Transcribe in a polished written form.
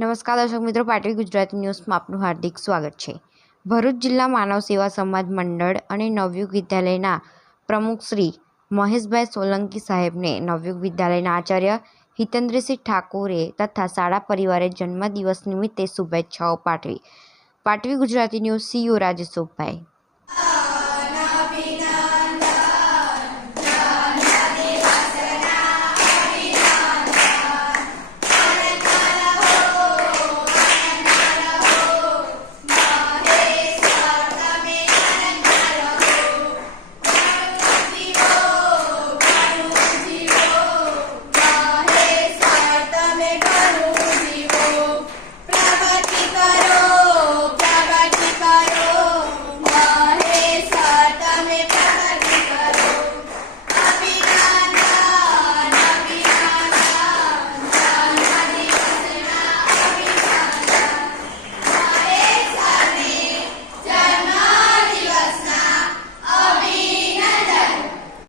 નમસ્કાર દર્શક મિત્રો, પાટવી ગુજરાતી ન્યૂઝમાં આપનું હાર્દિક સ્વાગત છે। ભરૂચ જિલ્લા માનવ સેવા સમાજ મંડળ અને નવયુગ વિદ્યાલયના પ્રમુખ શ્રી મહેશભાઈ સોલંકી સાહેબને નવયુગ વિદ્યાલયના આચાર્ય હિતેન્દ્રસિંહ ઠાકોરે તથા શાળા પરિવારે જન્મદિવસ નિમિત્તે શુભેચ્છાઓ પાઠવી। પાટવી ગુજરાતી ન્યૂઝ CEO રાજેશ સોપભાઈ।